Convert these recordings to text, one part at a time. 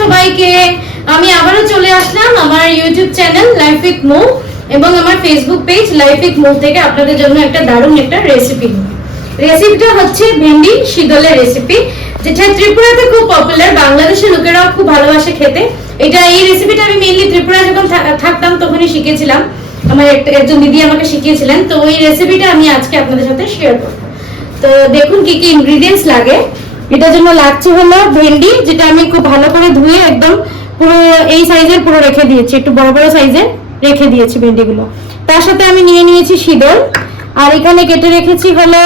সবাইকে, আমি আবারও চলে আসলাম আমার ইউটিউব চ্যানেল লাইফ উইথ মৌ এবং আমার ফেসবুক পেজ লাইফ উইথ মৌ থেকে আপনাদের জন্য একটা দারুণ একটা রেসিপি। রেসিপিটা হচ্ছে ভেন্ডি শীতলের রেসিপি, যেটা ত্রিপুরাতে খুব পপুলার, বাংলাদেশের লোকেরাও খুব ভালোবাসে খেতে। এই রেসিপিটা আমি মেইনলি ত্রিপুরা যখন থাকতাম তখনই শিখেছিলাম, আমার একজন দিদি আমাকে শিখিয়েছিলেন। তো ওই রেসিপিটা আমি আজকে আপনাদের সাথে শেয়ার করব। তো দেখুন কি কি ইনগ্রেডিয়েন্টস লাগে। এটার জন্য লাগছে হলো ভেন্ডি, যেটা আমি খুব ভালো করে ধুয়ে একদম পুরো এই সাইজের পুরো রেখে দিয়েছি, একটু বড় বড় সাইজের রেখে দিয়েছি ভেন্ডিগুলো। তার সাথে আমি নিয়ে নিয়েছি শীতল, আর এখানে কেটে রেখেছি হলো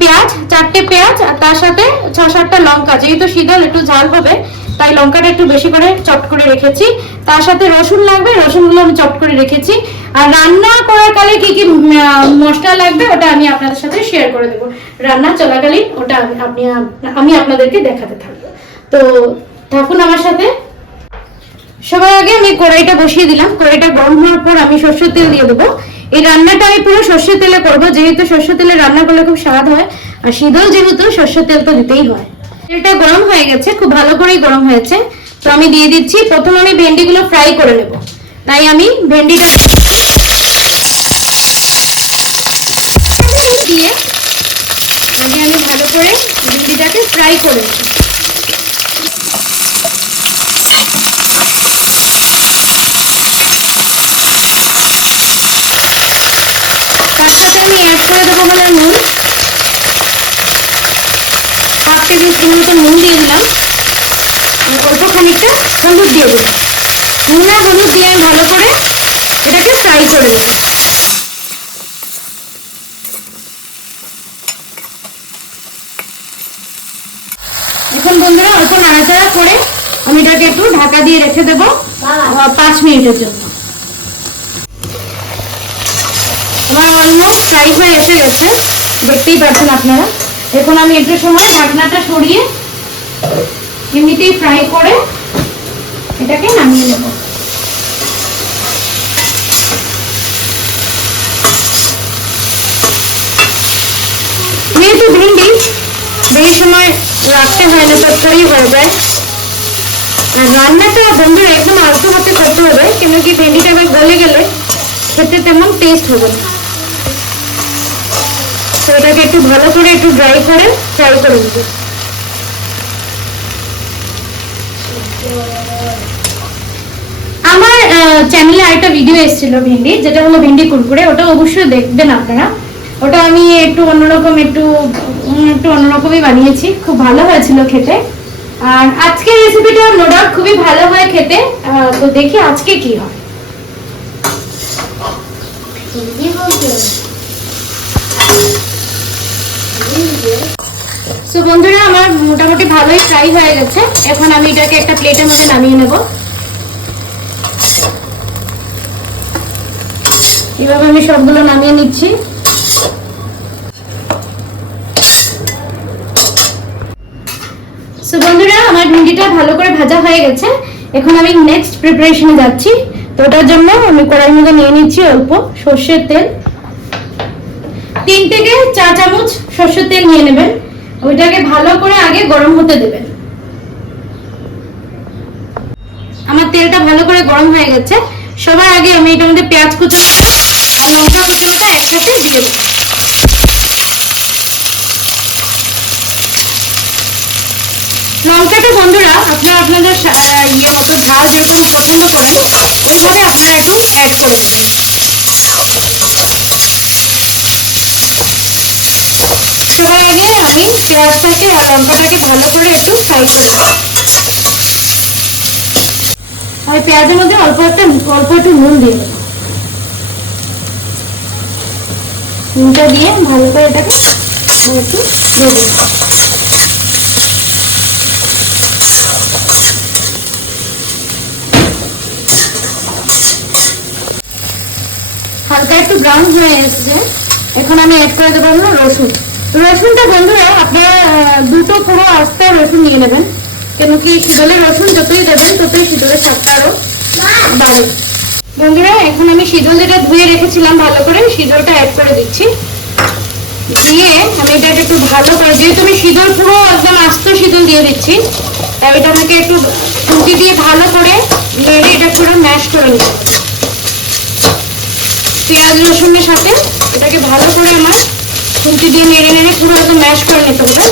পেঁয়াজ, 4টে পেঁয়াজ, আর তার সাথে 6-7টা লঙ্কা। যেহেতু শীতল একটু ঝাল হবে তাই লঙ্কাটা একটু বেশি করে চপ করে রেখেছি। তার সাথে রসুন লাগবে, রসুনগুলো আমি চপ করে রেখেছি। আর রান্না করার কালে কি কি মশলা লাগবে ওটা আমি আপনাদের সাথে শেয়ার করে দেবো রান্না চলাকালীন, ওটা আমি আপনাদেরকে দেখাতে থাকবো। তো থাকুন আমার সাথে। সবার আগে আমি কড়াইটা বসিয়ে দিলাম। কড়াইটা গরম হওয়ার পর আমি সরষের তেল দিয়ে দেবো। এই রান্নাটা আমি পুরো সরষের তেলে করবো, যেহেতু সরষের তেলে রান্না করলে খুব স্বাদ হয়, আর শীতল যেহেতু সরষের তেল তো দিতেই হয়। তেলটা গরম হয়ে গেছে, খুব ভালো করেই গরম হয়েছে। তো আমি দিয়ে দিচ্ছি, প্রথমে আমি ভেন্ডিগুলো ফ্রাই করে নেব, তাই আমি ভেন্ডিটা দিয়ে আগে আমি ভালো করে ভেন্ডিটাকে ফ্রাই করে নেব। তার সাথে আমি অ্যাড করে দেবো হলো নুন, 1/2 টেবিল স্পুন মতো নুন দিয়ে দিলাম, অল্প খানিকটা হলুদ দিয়ে দিলাম। নুন আর হলুদ দিয়ে আমি ভালো করে এটাকে ফ্রাই করে নেব। এখন বন্ধুরা অল্প নাড়াচাড়া করে আমি এটাকে একটু ঢাকা দিয়ে রেখে দেবো 5 মিনিটের জন্য। আমার অলমোস্ট ফ্রাই হয়ে এসে গেছে, দেখতেই পাচ্ছেন আপনারা। এখন আমি একটু সময় ঢাকনাটা সরিয়ে এমনিতেই ফ্রাই করে এটাকে নামিয়ে নেব। যেহেতু ভেন্ডি বেশি সময় রাখতে হয় না, তরকারি হয়ে যায়। আর রান্নাটা বন্ধুরা একদম আলতো হাতে করতে হবে, কেন কি ভেন্ডিটা আবার গলে গেলে খেতে তেমন টেস্ট হবে না। তো এটাকে একটু ভালো করে একটু ড্রাই করে ফ্রাই করে নেব। আমার চ্যানেলে আরেকটা ভিডিও এসেছিল ভেন্ডি, যেটা হলো ভেন্ডি কুরকুরে, ওটা অবশ্যই দেখবেন আপনারা। ওটা আমি একটু অন্যরকমই বানিয়েছি, খুব ভালো হয়েছিল খেতে। আর আজকের রেসিপিটা নো ডাউট খুবই ভালো হয় খেতে। তো দেখি আজকে কি হয়। সো বন্ধুরা আমার মোটামুটি ভালোই ফ্রাই হয়ে গেছে। এখন আমি এটাকে একটা প্লেটের মধ্যে নামিয়ে নেব। এভাবে আমি সবগুলো নামিয়ে নিচ্ছি। সো বন্ধুরা আমার ভেন্ডিটা ভালো করে ভাজা হয়ে গেছে। এখন আমি নেক্সট প্রিপারেশনে যাচ্ছি। তো ওটার জন্য আমি কড়াইয়ের মধ্যে নিয়ে নিচ্ছি অল্প সর্ষের তেল। 3 থেকে 4 চামচ সর্ষের তেল নিয়ে নেবেন। ওইটাকে ভালো করে আগে গরম হতে দেবেন। আমার তেলটা ভালো করে গরম হয়ে গেছে। সবার আগে আমি এটার মধ্যে পেঁয়াজ কুচি আর লঙ্কা কুচিটা একসাথে দিয়ে দেবো। লঙ্কাটা বন্ধুরা আপনারা আপনাদের মতো ঝাল যেরকম পছন্দ করেন ওইভাবে আপনারা একটু অ্যাড করে দেবেন। সবার আগে আমি পেঁয়াজটাকে আর লঙ্কাটাকে ভালো করে একটু ফ্রাই করে নেব। আর পেঁয়াজের মধ্যে অল্প একটু নুন দিয়ে দেবো। নুনটা দিয়ে ভালো করে এটাকে একটু ভেজে নেব। হালকা একটু ব্রাউন হয়ে এসেছে। এখন আমি অ্যাড করে দেবো হলো রসুন। রসুনটা বন্ধুরা আপনারা 2টো পুরো আস্তে রসুন নিয়ে নেবেন, কেন কি শীতলের রসুন যতই দেবেন ততই শীতলের স্বাদটা আরো বাড়ে। বন্ধুরা এখন আমি শীতল যেটা ধুয়ে রেখেছিলাম ভালো করে, শীতলটা অ্যাড করে দিচ্ছি। দিয়ে আমি এটাকে একটু ভালো করে, যেহেতু আমি শীতল পুরো একদম আস্ত শীতল দিয়ে দিচ্ছি, তাই এটা আমাকে একটু খুন্তি দিয়ে ভালো করে নেড়ে এটা পুরো ম্যাশ করে নিই। পেঁয়াজ রসুনের সাথে এটাকে ভালো করে আমার খুন্তি দিয়ে নেড়ে নেড়ে পুরো একদম ম্যাশ করে নিতে হবে।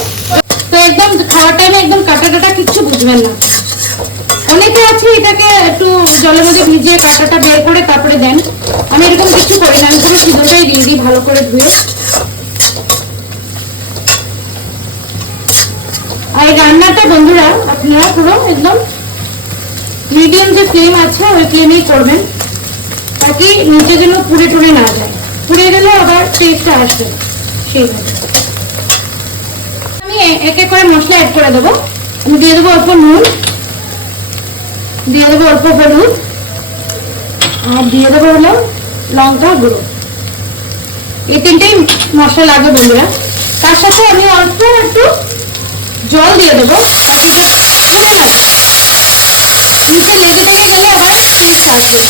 তো একদম খাওয়ার টাইমে একদম কাঁটাটা কিচ্ছু বুঝবেন না। অনেকে আছে এটাকে একটু জলের মধ্যে ভিজিয়ে কাঁটাটা বের করে তারপরে দেন, আমি এরকম কিছু করি না, আমি পুরো সিদ্ধটাই দিয়ে দিই ভালো করে ধুয়ে। আর এই রান্নাটা বন্ধুরা আপনারা পুরো একদম মিডিয়াম যে ফ্লেম আছে ওই ফ্লেমেই করবেন, তাকে নিচে যেন পুড়ে টুড়ে না যায়, পুড়ে গেলে আবার টেস্টটা আসবে সেইভাবে। আমি এক এক করে মশলা অ্যাড করে দেবো। আমি দিয়ে দেবো অল্প নুন, দিয়ে দেবো অল্প হলুদ, আর দিয়ে দেবো হলো লঙ্কা গুঁড়ো। এই তিনটেই মশলা লাগবে বন্ধুরা। তার সাথে আমি অল্প একটু জল দিয়ে দেবো, নিচে লেগে লেগে গেলে আবার টেস্ট আসবে।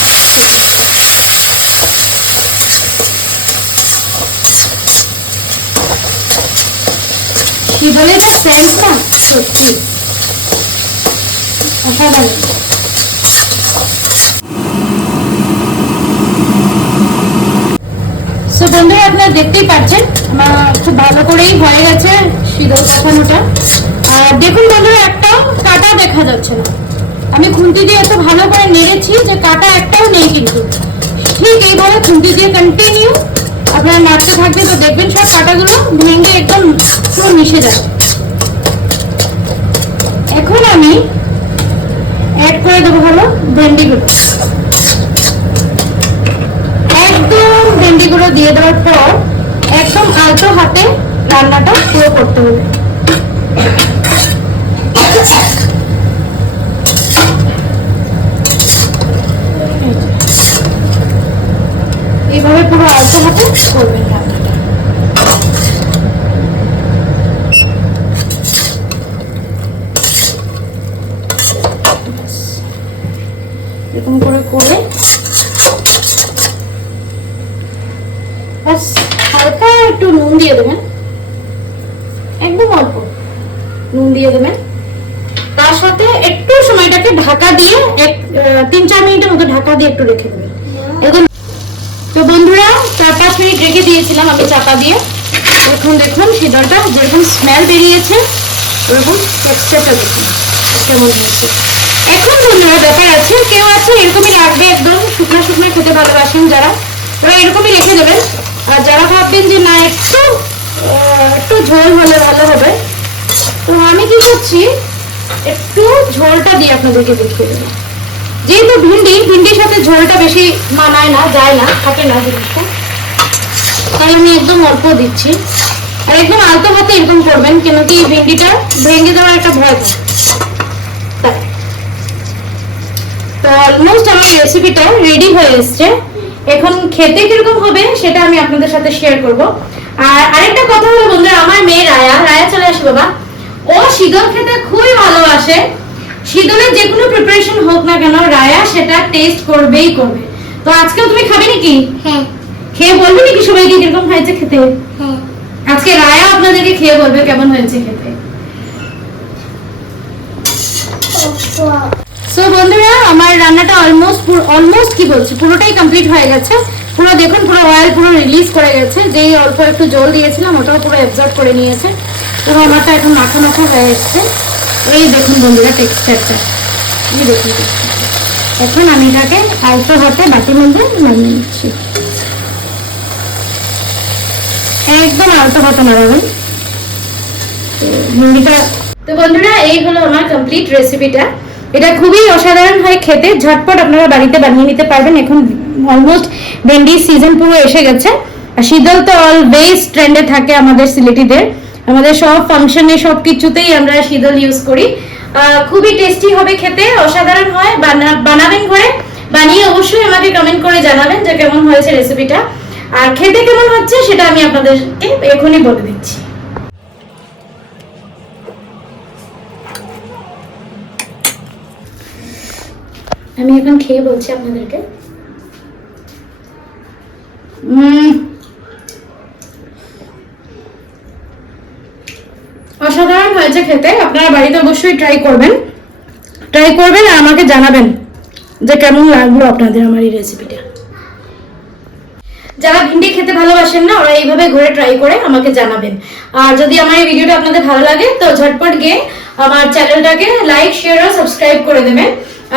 কি বলে এটা সেন্স না, সত্যি অসাধারণ। সো বন্ধুরা আপনারা দেখতেই পাচ্ছেন আমার খুব ভালো করেই হয়ে গেছে শীতল কষানোটা। আর দেখুন বন্ধুরা একটাও কাটা দেখা যাচ্ছে না, আমি খুন্তি দিয়ে এত ভালো করে নেড়েছি যে কাটা একটাও নেই, কিন্তু ঠিক এইভাবে খুন্তি দিয়ে কন্টিনিউ আপনারা নাড়তে থাকবে তো দেখবেন সব কাটাগুলো ভেঙে একদম পুরো মিশে যাবে। এখন আমি অ্যাড করে দেবো হলো ভেন্ডিগুলো, একদম ভেন্ডিগুলো দিয়ে দেওয়ার পর একদম আলতো হাতে রান্নাটা পুরো করতে হবে। এইভাবে পুরো আলতো হাতে করবেন রান্নাটা। এরকম করে করে বাস হালকা একটু নুন দিয়ে দেবেন, একদম অল্প নুন দিয়ে দেবেন। তার সাথে একটু সময়টাকে ঢাকা দিয়ে 3-4 মিনিটের মতো ঢাকা দিয়ে একটু রেখে দেবেন একদম। তো বন্ধুরা 4-5 মিনিট রেখে দিয়েছিলাম আমি চাপা দিয়ে। এখন দেখুন শীতলটা যেরকম স্মেল বেরিয়েছে ওরকম টেক্সচারটা দেখুন কেমন হয়েছে। এখন বন্ধুরা ব্যাপার আছে, কেউ আছে এরকমই লাগবে একদম শুকনো শুকনো খেতে ভালোবাসেন যারা, ওরা এরকমই রেখে দেবেন। আর যারা ভাববেন যে না একটু ঝোল হলে ভালো হবে, তো আমি কি করছি একটু ঝোলটা দিয়ে আপনাদেরকে দেখিয়ে দেবো। যেহেতু ভিন্ডির সাথে ঝোলটা বেশি মানায় না, যায় না, থাকে না জিনিসটা, তাই আমি একদম অল্প দিচ্ছি। আর একদম আলতো হাতে এরকম করবেন, কেন কি ভিন্ডিটা ভেঙে দেওয়ার একটা ভয় থাকে। তো অলমোস্ট আমার রেসিপিটা রেডি হয়ে এসছে। এখন খেতে কিরকম হবে সেটা আমি আপনাদের সাথে শেয়ার করব। আর আরেকটা কথা হলো বন্ধুরা, আমার মেয়ে রায়া চলে আসে বাবা, ও শীতল খেতে খুবই ভালোবাসে। শীতলের যে কোনো প্রিপারেশন হোক না কেন রায়া সেটা টেস্ট করবেই করবে। তো আজকেও তুমি খাবে নাকি? হ্যাঁ। খেয়ে বলবে নাকি সবাইকে কিরকম হয়েছে খেতে? হ্যাঁ। আজকে রায়া আপনাদেরকে খেয়ে বলবে কেমন হয়েছে খেতে। সো বন্ধুরা আমার রান্নাটা অলমোস্ট কি বলছি পুরোটাই কমপ্লিট হয়ে গেছে। পুরো দেখুন পুরো অয়েল পুরো রিলিজ করে গেছে, যেই অল্প একটু জল দিয়েছিলাম ওটাও পুরো অ্যাবজর্ব করে নিয়েছে। পুরো আমারটা এখন মাখা মাখা হয়ে এসছে। এই দেখুন বন্ধুরা টেক্সচারটা, এই দেখুন। এখন আমি এটাকে আলতো হাতে বাটির মধ্যে নামিয়ে নিচ্ছি, একদম আলতো হাতে নামাবেন ভেন্ডিটা। তো বন্ধুরা এই হলো আমার কমপ্লিট রেসিপিটা। এটা খুবই অসাধারণ হয় খেতে, ঝটপট আপনারা বাড়িতে বানিয়ে নিতে পারবেন। এখন অলমোস্ট ভেন্ডি সিজন পুরো এসে গেছে। আর শীতল তো অলওয়েজ ট্রেন্ডে থাকে আমাদের সিলেটিদের, আমাদের সব ফাংশনে সব কিছুতেই আমরা শীতল ইউজ করি। খুবই টেস্টি হবে খেতে, অসাধারণ হয়। বানাবেন ঘরে, বানিয়ে অবশ্যই আমাকে কমেন্ট করে জানাবেন যে কেমন হয়েছে রেসিপিটা। আর খেতে কেমন হচ্ছে সেটা আমি আপনাদেরকে এখনই বলে দিচ্ছি। আমি এখন খেয়ে বলছি আপনাদেরকে। অসাধারণ হয়েছে খেতে, আপনারা বাড়িতে অবশ্যই ট্রাই ট্রাই করবেন আর আমাকে জানাবেন যে কেমন লাগলো আপনাদের আমার এই রেসিপিটা। যারা ভিন্ডি খেতে ভালোবাসেন না ওরা এইভাবে ঘরে ট্রাই করে আমাকে জানাবেন। আর যদি আমার এই ভিডিওটা আপনাদের ভালো লাগে তো ঝটপট গিয়ে আমার চ্যানেলটাকে লাইক শেয়ার আর সাবস্ক্রাইব করে দেবেন,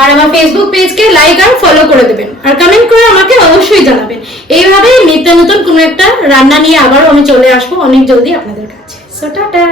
আর আমার ফেসবুক পেজকে লাইক আর ফলো করে দেবেন, আর কমেন্ট করে আমাকে অবশ্যই জানাবেন। এইভাবে নিত্য নতুন কোনো একটা রান্না নিয়ে আবারও আমি চলে আসবো অনেক জলদি আপনাদের কাছে। So tata.